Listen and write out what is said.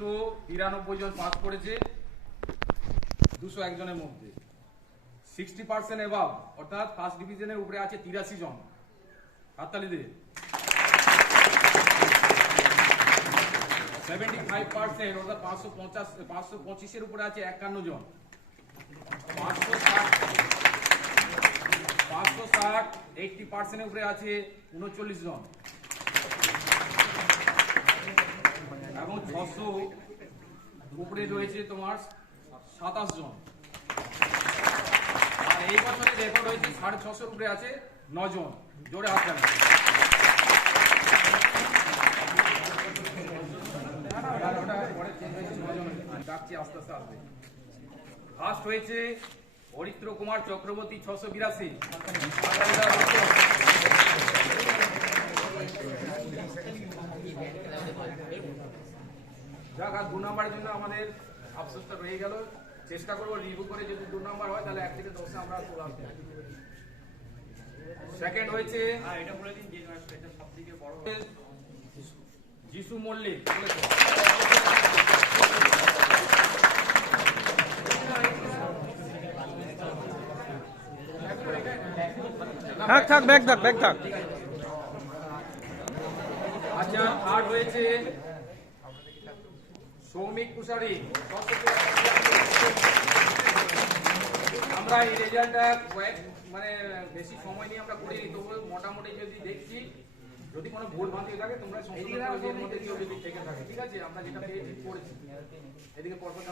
293 জন pass করেছে 201 জনের মধ্যে। 60% এবাভ অর্থাৎ ফার্স্ট ডিভিশনের উপরে আছে 83 জন। হাততালি দিয়ে। 75% অর্থাৎ 525 এর উপরে আছে 51 জন। 560 80% এর উপরে আছে 39 জন এবং 600 উপরে রয়েছে তোমার 27 জন। আর এই বছরের রেকর্ড হয়েছে 650 উপরে আছে 9 জন। জোরে হাত তালি। ডাকছি আস্তে আস্তে আসবে। ফার্স্ট হয়েছে হরিত্র কুমার চক্রবর্তী 682। যাক, আর 2 নম্বরের জন্য আমাদের আফসোসটা রয়ে গেল। চেষ্টা করবো রিভিউ করে যদি 2 নম্বর হয় তাহলে 1 থেকে 10 আমরা চলে আসবো। সেকেন্ড হয়েছে এটা বলে দিন যে এটা সবথেকে বড় যিশু মল্লিক। থাক ব্যাগ থাক। আচ্ছা, থার্ড হয়েছে সৌমিক কুশারি। আমরা এই রেজাল্টটা মানে বেশি সময় নিয়ে আমরা করিনি, তবু মোটামুটি যদি দেখছি যদি কোনো ভুল ভ্রান্তি থাকে তোমরা সংশোধন করে এর মধ্যে কেউ যদি থেকে থাকে, ঠিক আছে? আমরা যেটা পেয়েছি করেছি। এদিকে পরপর